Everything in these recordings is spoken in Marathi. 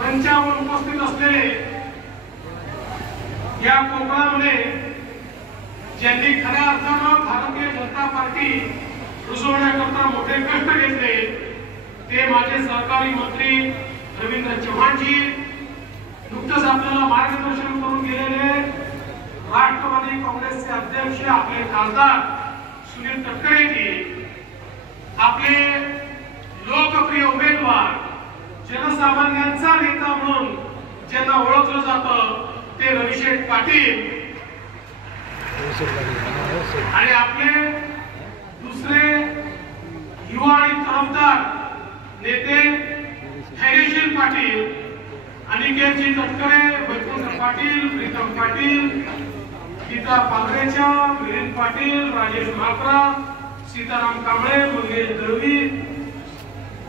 मंचावर उपस्थित असलेले या कोकणामध्ये ज्यांनी खऱ्या अर्थानं भारतीय जनता पार्टी रुजवण्याकरता मोठे कष्ट घेतले ते माझे सहकारी मंत्री रवींद्र चव्हाणजी, नुकतंच आपल्याला मार्गदर्शन करून गेलेले राष्ट्रवादी काँग्रेसचे अध्यक्ष आपले खासदार सुनील तटकरेजी, आपले लोकप्रिय उमेदवार जनसामान्यांचा नेता म्हणून ज्यांना ओळखलं जातं ते रविशेठ पाटील, आणि आपले दुसरे युवा आणि तरफदार नेते धैर्यशील पाटील, अनिकेतजी तटकरे, वैकुंठ पाटील, प्रीतम पाटील, गीता पांढरेच्या, मिलिंद पाटील, राजेश म्हात्रा, सीताराम कांबळे, मंगेश दळवी,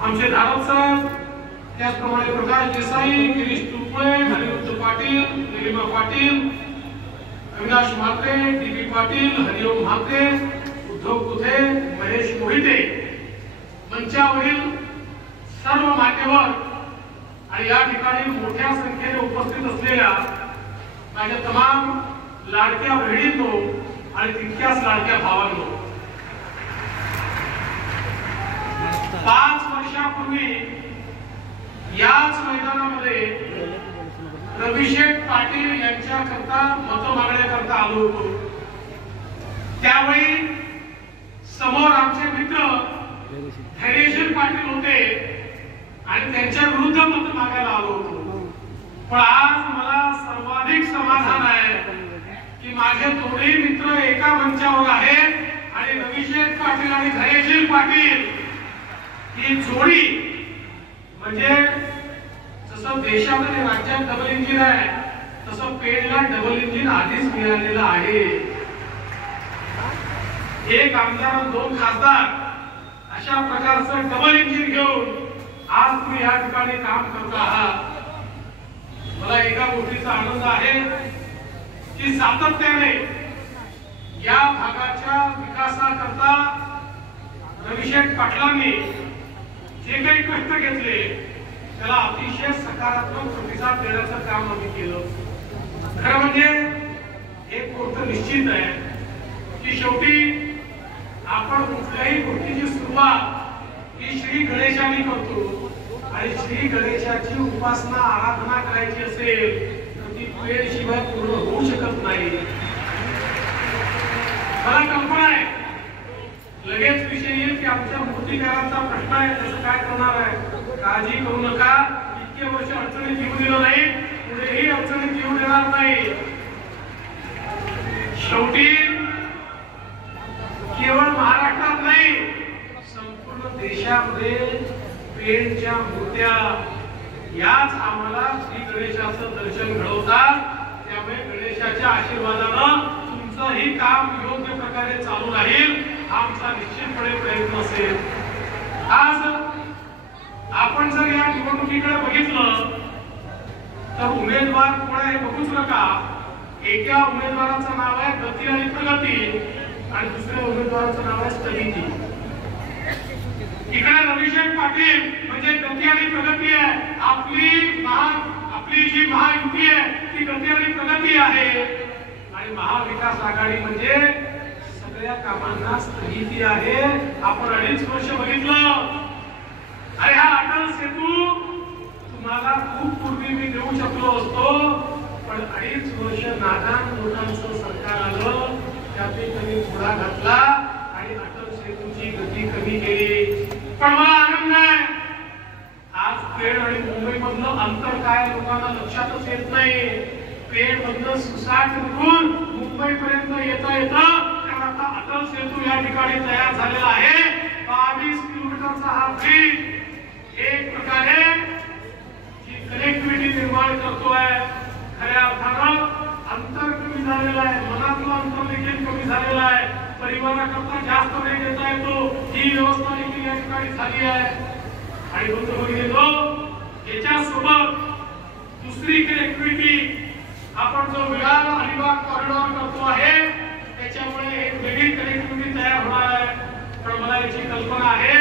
आमचे धारक साहेब, त्याचप्रमाणे प्रकाश देसाई, गिरीश तुपळे, हरिवंश पाटील, निलिमा पाटील, अविनाश म्हात्रे, डी.बी. पाटील, हरिओम म्हात्रे, उद्धव कुथे, महेश मोहिते, मंचावरील सर्व मान्यवर आणि या ठिकाणी मोठ्या संख्येने उपस्थित असलेल्या माझ्या तमाम लाडक्या बहिणींनो आणि तितक्याच लाडक्या भावांनो, 5 वर्षापूर्वी याच मैदानामध्ये रविशेठ पाटील यांच्याकरता मत मागण्याकरता आलो होतो। त्यावेळी समोर आमचे मित्र धैर्यशील पाटील होते आणि त्यांच्या विरुद्ध मत मागायला आलो होतो। पण आज मला सर्वाधिक समाधान आहे की माझे दोन्ही मित्र एका मंचावर आहेत आणि रविशेठ पाटील आणि धैर्यशील पाटील ही जोडी म्हणजे जसं देशात आणि राज्यात डबल इंजिन आहे तसं पेडला डबल इंजिन आधीच मिळालेलं आहे। एक आमदार 2 खासदार अशा प्रकारचं डबल इंजिन घेऊन आज तुम्ही या ठिकाणी काम करत आहात। मला एका गोष्टीचा आनंद आहे की सातत्याने या भागाच्या विकासाकरता रविशेठ पाटलांनी जे काही कष्ट घेतले त्याला अतिशय सकारात्मक प्रतिसाद देण्याचं काम आम्ही केलं। खरं म्हणजे एक गोष्ट निश्चित आहे की शेवटी आपण कुठल्याही गोष्टीची सुरुवात ही श्री गणेशाने करतो आणि श्री गणेशाची उपासना आराधना करायची असेल तर ती पेड शिवाय पूर्ण होऊ शकत नाही। मला कल्पना आहे लगेच विषय येईल की आमच्या मूर्तिकारांचा प्रश्न आहे त्याचं काय करणार आहे। काळजी करू नका, इतके वर्ष अडचणीत येऊ दिलं नाही, पुढेही अडचणीत येऊ देणार नाही। शेवटी केवळ महाराष्ट्रात नाही संपूर्ण देशामध्ये पेडच्या मूर्त्या याच आम्हाला श्री गणेशाचं दर्शन घडवतात। त्यामुळे गणेशाच्या आशीर्वादानं तुमचंही काम योग्य प्रकारे चालू राहील आमचा निश्चितपणे प्रयत्न असेल। आज आपण जर या निवडणुकीकडे बघितलं तर उमेदवार कोण आहे बघूच नका। एका उमेदवाराचं नाव आहे गती आणि प्रगती आणि दुसऱ्या उमेदवाराचं नाव आहे स्थगिती। इकडे रविशेठ पाटील म्हणजे गती आणि प्रगती आहे। आपली जी महायुती आहे ती गती आणि प्रगती आहे आणि महाविकास आघाडी म्हणजे सगळ्या कामांना स्थगिती आहे। आपण 2.5 वर्ष बघितलं अरे हा अटल सेतू तुम्हाला खूप पूर्वी मी देऊ शकलो असतो, पण 2.5 वर्ष नादान लोकांचं सरकार आलं, त्यातही त्यांनी पुढा घातला आणि अटल सेतूची गती कमी केली। पण मला आनंद आहे आज पेड आणि मुंबई मधलं अंतर काय लोकांना लक्षातच येत नाही। पेड मधलं सुसाट निघून मुंबई पर्यंत येता येतं कारण आता अटल सेतू या ठिकाणी तयार झालेला आहे। 22 किलोमीटरचा हा ब्रिज एक प्रकारे जी कनेक्टिव्हिटी निर्माण करतोय। खऱ्या अर्थानं अंतर कमी झालेलं आहे, मनातलं अंतर देखील कमी झालेलं आहे, परिवहनाकरता जास्त वेळ देता येतो ही व्यवस्था देखील या ठिकाणी झाली आहे। आणि बंधुभगिनींनो याच्यासोबत दुसरी कनेक्टिव्हिटी आपण जो विरार अलिबाग कॉरिडॉर करतो आहे त्याच्यामुळे एक वेगळी कनेक्टिव्हिटी तयार होणार आहे। पण मला याची कल्पना आहे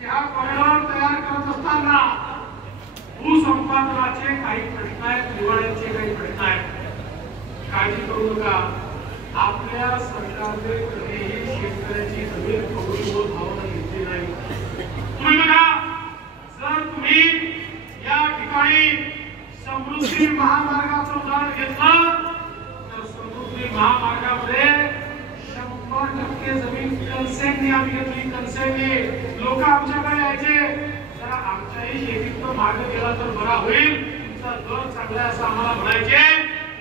की हा कॉरिडॉर तयार करत असताना भूसंपादन भूसंपादनाचे काही प्रश्न आहेत, निवाड्याचे काही प्रश्न आहेत. काळजी करू नका. आपल्या सरकारने कधीही शेतकऱ्याची जमीन कबूल भावना घेतली नाही. तुम्ही बघा, जर तुम्ही या ठिकाणी समृद्धी महामार्गाचं उदाहरण घेतलं तर समृद्धी महामार्गामध्ये 100% जमीन कन्सेंटने आम्ही घेतली. कन्सेंटने लोक आमच्याकडे यायचे, जरा आमच्याही शेतीतून मार्ग गेला तर बरा होईल, तुमचा दर चांगला असं आम्हाला म्हणायचे.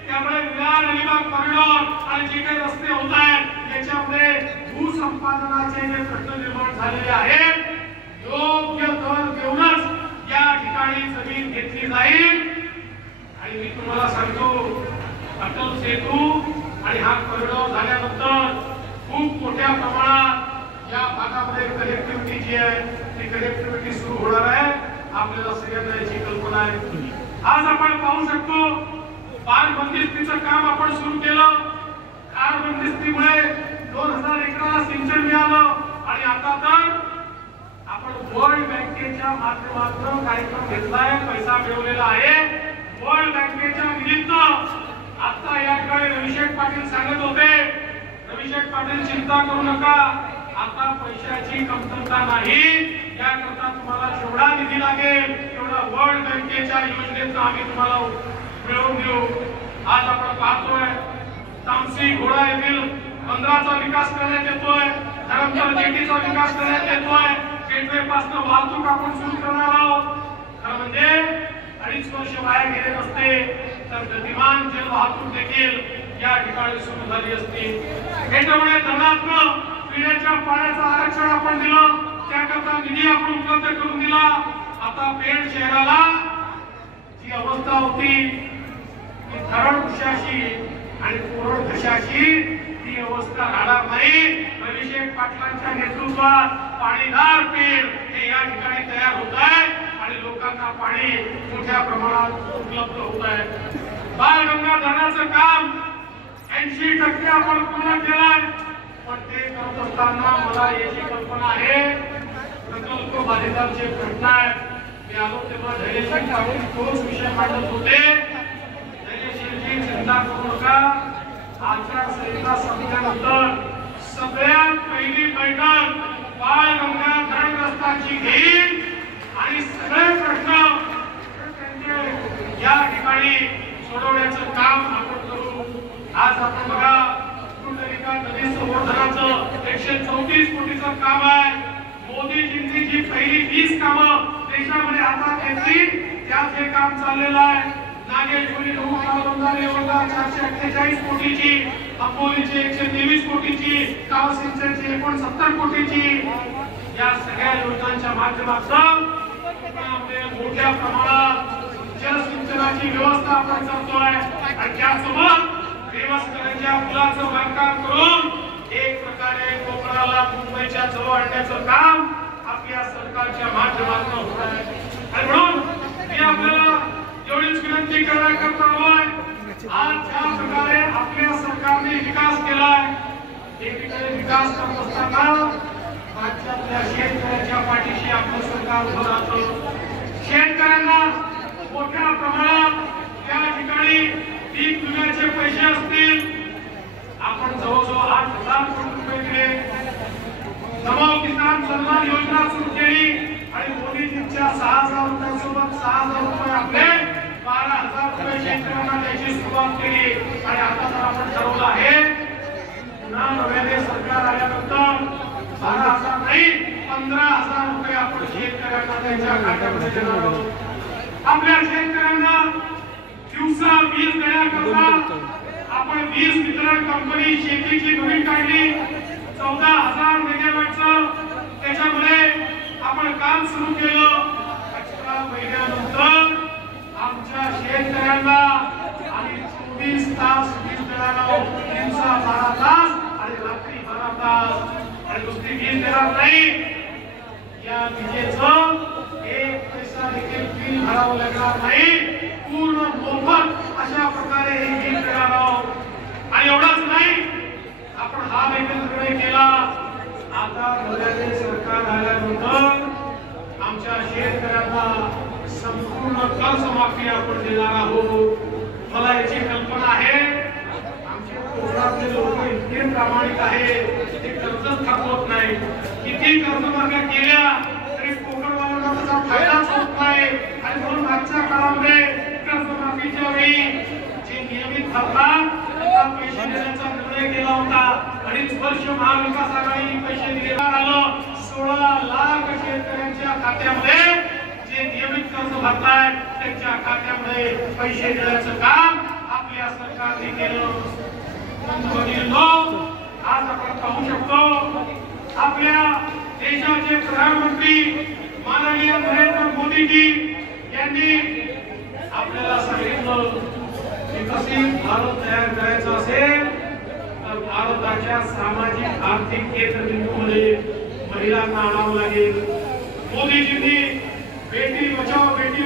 त्यामुळे विरार अलिबाग कॉरिडॉर आणि जे काही रस्ते होत आहेत याच्यामध्ये भूसंपादनाचे जे प्रश्न निर्माण झालेले आहेत, योग्य दर देऊनच या ठिकाणी जमीन घेतली जाईल. आणि मी तुम्हाला सांगतो, अटल सेतू आणि हा कॉरिडॉर झाल्यानंतर खूप मोठ्या प्रमाणात या भागामध्ये कनेक्टिव्हिटी जी आहे ती कनेक्टिव्हिटी सुरू होणार आहे. आपल्याला सगळ्यांना याची कल्पना आहे. आज आपण पाहू शकतो, बाग बंदिस्तीचं काम आपण सुरू केलं. कार बंदिस्तीमुळे 2000 एकराला सिंचन मिळालं आणि आता तर आपण वर्ल्ड बँकेच्या माध्यमातून कार्यक्रम घेतलाय, पैसा मिळवलेला आहे. वर्ल्ड बँकेच्या निधीत आता या ठिकाणी रविशेठ पाटील सांगत होते, रविशेठ पाटील चिंता करू नका, आता पैशाची कमतरता नाही. याकरता तुम्हाला जेवढा निधी लागेल तेवढा वर्ल्ड बँकेच्या योजनेतून आम्ही तुम्हाला मिळवून देऊ. आज आपण पाहतोय तामसी घोडा येथील 15चा विकास करण्यात येतोय, धरमतर जेटीचा विकास करण्यात येतोय, गेटवे पासून वाहतूक आपण सुरू करणार आहोत. खरं म्हणजे 2.5 वर्ष वाया गेले नसते तर गतिमान जल वाहतूक देखील या ठिकाणी सुरू झाली असती. त्याच्यामुळे धरणातून पिण्याच्या पाण्याचं आरक्षण आपण दिलं, त्याकरता निधी आपण उपलब्ध करून दिला. आता पेण शहराला जी अवस्था होती धरण उशाशी आणि कोरड घशाशी ती अवस्था राहणार नाही. रविशेठ पाटलांच्या नेतृत्वात पाणीदार पेर हे या ठिकाणी तयार होत आहे आणि लोकांना पाणी मोठ्या प्रमाणात उपलब्ध होत आहे. बाळगंगा धरणाचं काम 80% आपण पूर्ण केलंय. पण ते करत असताना मला याची कल्पना आहे, प्रकल्प बाधितांचे प्रश्न आहेत. मी आलो तेव्हा धैर्यशील पाटील तोच विषय मांडत होते. चिंता करू नका, आचारसंहिता संपल्यानंतर सगळ्यात पहिली बैठक बाळगंगा धरणग्रस्तांची घेईल आणि सगळे प्रश्न या ठिकाणी सोडवण्याचं काम आपण करू. आज आपण बघा, कुंडलिका नदी संवर्धनाचं 134 कोटीचं काम आहे. मोदीजींनी जी पहिली 20 कामं देशामध्ये हातात घेतली त्यात हे काम चाललेलं आहे. नागेश्वरी योजना 448 कोटीची, अंबोलीची 123 कोटीची, गाव सिंचनची 69 कोटीची, या सगळ्या योजनांच्या माध्यमातून मोठ्या प्रमाणात जलसिंचनाची व्यवस्था आपण करतोय. आणि त्यासोबत देवस्थानच्या पुलाचं बांधकाम करून एक प्रकारे कोकणाला मुंबईच्या जवळ आणण्याचं काम आपल्या सरकारच्या माध्यमातून होत आहे. आणि म्हणून मी आपल्याला एवढीच विनंती करण्याकरता आलोय, आज ज्या प्रकारे आपल्या सरकारने विकास केलाय, एकीकडे विकास करत असताना राज्यातल्या शेतकऱ्याच्या पाठीशी आपलं सरकार उभं राहतं. शेतकऱ्यांना मोठ्या प्रमाणात त्या ठिकाणी पीक विम्याचे पैसे असतील, आपण जवळजवळ 8,000 कोटी रुपये दिले. नमो किसान सन्मान योजना सुरू केली आणि मोदीजींच्या 6,000 रुपयांसोबत 6,000 रुपये आपले 12,000 रुपये शेतकऱ्यांना द्यायची सुरुवात केली. आणि आता तर आपण ठरवलं आहे, पुन्हा नव्याने सरकार आल्यानंतर 12,000 नाही 15,000 रुपये आपण शेतकऱ्यांना त्यांच्या खात्यामध्ये देणार आहोत. आपल्या शेतकऱ्यांना दिवसा वीज देण्याकरता आपण वीज वितरण कंपनी शेतीची नवीन काढली, 14,000 मेगावॅटचं. त्याच्यामध्ये आपण काम सुरू केलं. 18 महिन्यानंतर आमच्या शेतकऱ्यांना आम्ही 24 तास वीज देणार आहोत, दिवसा 12 तास आणि रात्री 12 तास. आणि नुसती वीज देणार नाही, या विजेचं 1 पैसा देखील बिल भरावं लागणार नाही, पूर्ण मोफत अशा प्रकारे ही वीज देणार आहोत. आणि एवढंच नाही, आपण हा देखील निर्णय केला, आता नव्याने सरकार आल्यानंतर आमच्या शेतकऱ्यांना संपूर्ण कर्ज कर्जमाफी आपण देणार आहोत। मला याची कल्पना आहे, आमचे कोकणातले लोक इतके प्रामाणिक आहेत, ते कर्जच थकवत नाही। किती कर्जमाफ्या केल्या तरी कोकणवाल्यांना त्याचा फायदाच होत नाही। आणि म्हणून मागच्या काळामध्ये कर्जमाफीच्या वेळी जे नियमित भरतात त्यांना पैसे देण्याचा निर्णय केला होता। 2.5 वर्ष महाविकास आघाडीने पैसे दिले आलं। 16 लाख शेतकऱ्यांच्या खात्यामध्ये जे नियमित कर्ज भरतायत त्यांच्या खात्यामध्ये पैसे देण्याचं काम आपल्या सरकारने केलं। आज आपण पाहू शकतो आपल्या देशाचे प्रधानमंत्री माननीय नरेंद्र मोदीजी यांनी आपल्याला सांगितलं की विकसित भारत तयार करायचा असेल तर भारताच्या सामाजिक आर्थिक केंद्रबिंदूमध्ये महिलांना आणावं लागेल। मोदीजींनी बेटी बचाओ बेटी